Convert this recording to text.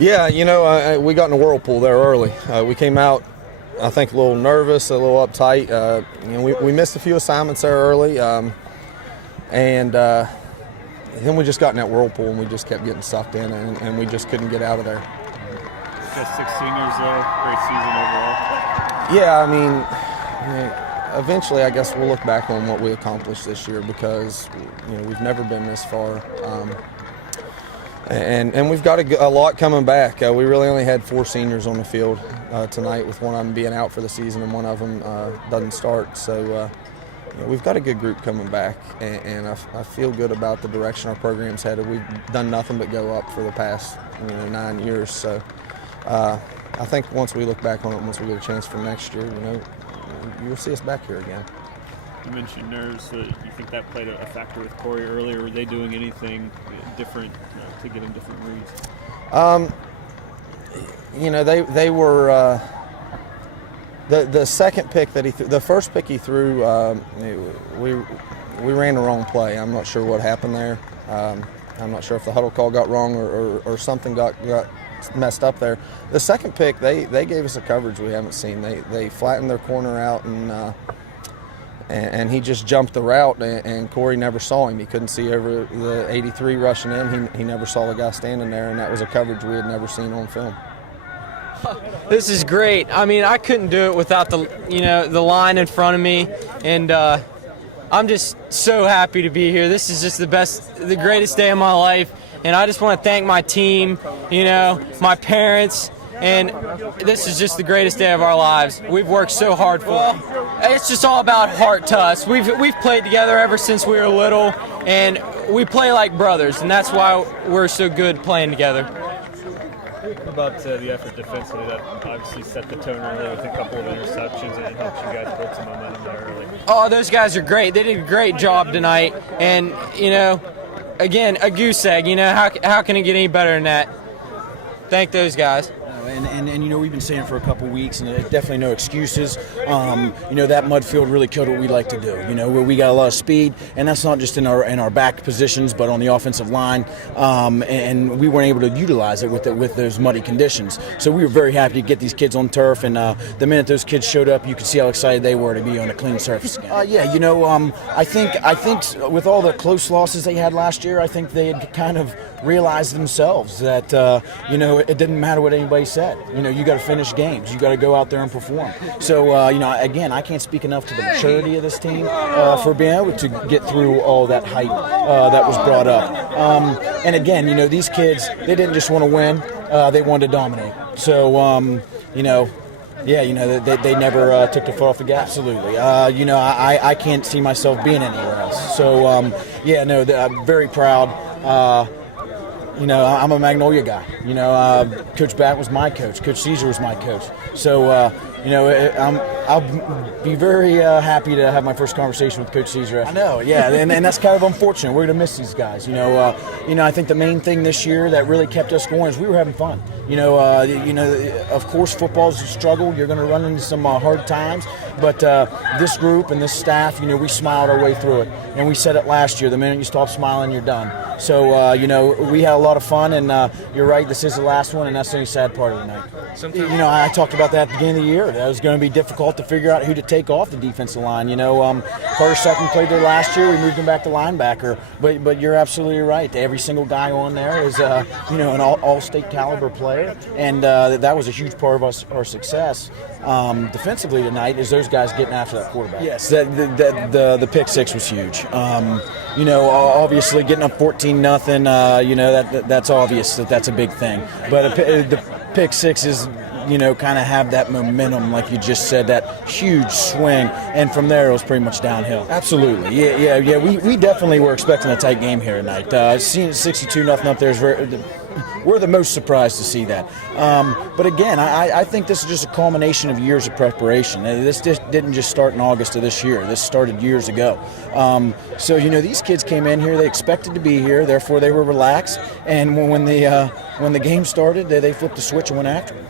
Yeah, we got in a whirlpool there early. We came out, I think, a little nervous, a little uptight. We missed a few assignments there early, and then we just got in that whirlpool and we just kept getting sucked in, and we just couldn't get out of there. Got 6 seniors, though. Great season overall. Yeah, eventually I guess we'll look back on what we accomplished this year because we've never been this far. And we've got a lot coming back. We really only had 4 seniors on the field tonight, with one of them being out for the season and one of them doesn't start. So we've got a good group coming back, and I feel good about the direction our program's headed. We've done nothing but go up for the past 9 years. So I think once we look back on it, once we get a chance for next year, you'll see us back here again. You mentioned nerves. You think that played a factor with Corey earlier? Were they doing anything different to get him different reads? They were the second pick that he threw. The first pick he threw, we ran the wrong play. I'm not sure what happened there. I'm not sure if the huddle call got wrong or something got messed up there. The second pick, they gave us a coverage we haven't seen. They flattened their corner out and he just jumped the route, and Corey never saw him. He couldn't see over the 83 rushing in. He never saw the guy standing there, and that was a coverage we had never seen on film. This is great. I mean, I couldn't do it without the line in front of me, and I'm just so happy to be here. This is just the greatest day of my life, and I just want to thank my team, my parents, and this is just the greatest day of our lives. We've worked so hard for it. It's just all about heart to us. We've played together ever since we were little, and we play like brothers, and that's why we're so good playing together. What about the effort defensively? That obviously set the tone early with a couple of interceptions, and it helped you guys build some momentum there early. Oh, those guys are great. They did a great job tonight, and again, a goose egg. How can it get any better than that? Thank those guys. And we've been saying it for a couple weeks, and definitely no excuses. That mud field really killed what we like to do. Where we got a lot of speed, and that's not just in our back positions, but on the offensive line. And we weren't able to utilize it with those muddy conditions. So we were very happy to get these kids on turf, and the minute those kids showed up, you could see how excited they were to be on a clean surface again. I think with all the close losses they had last year, I think they had kind of realized themselves that it didn't matter what anybody said. You got to finish games. You got to go out there and perform. So again, I can't speak enough to the maturity of this team for being able to get through all that hype that was brought up. And again, these kids, they didn't just want to win; they wanted to dominate. So they never took the foot off the gas. Absolutely. I can't see myself being anywhere else. So I'm very proud. I'm a Magnolia guy. Coach Batt was my coach. Coach Caesar was my coach. So, I'll be very happy to have my first conversation with Coach Caesar. I know, yeah, and that's kind of unfortunate. We're going to miss these guys. I think the main thing this year that really kept us going is we were having fun. Of course, football's a struggle. You're going to run into some hard times. But this group and this staff, we smiled our way through it. And we said it last year, the minute you stop smiling, you're done. So, we had a lot of fun, and you're right, this is the last one, and that's the only sad part of the night. I talked about that at the beginning of the year. That was going to be difficult to figure out who to take off the defensive line. Carter Sutton played there last year. We moved him back to linebacker. But you're absolutely right. Every single guy on there is, an all-state caliber player, and that was a huge part of our success. Defensively tonight is those guys getting after that quarterback. Yes, the pick six was huge. Obviously getting up 14-0, that's obvious that's a big thing. But the pick six is, kind of have that momentum, like you just said, that huge swing, and from there it was pretty much downhill. Absolutely, yeah. We definitely were expecting a tight game here tonight. Seeing 62-0 up there is we're the most surprised to see that. But again, I think this is just a culmination of years of preparation. This didn't just start in August of this year. This started years ago. So these kids came in here. They expected to be here. Therefore, they were relaxed. And when the game started, they flipped the switch and went after it.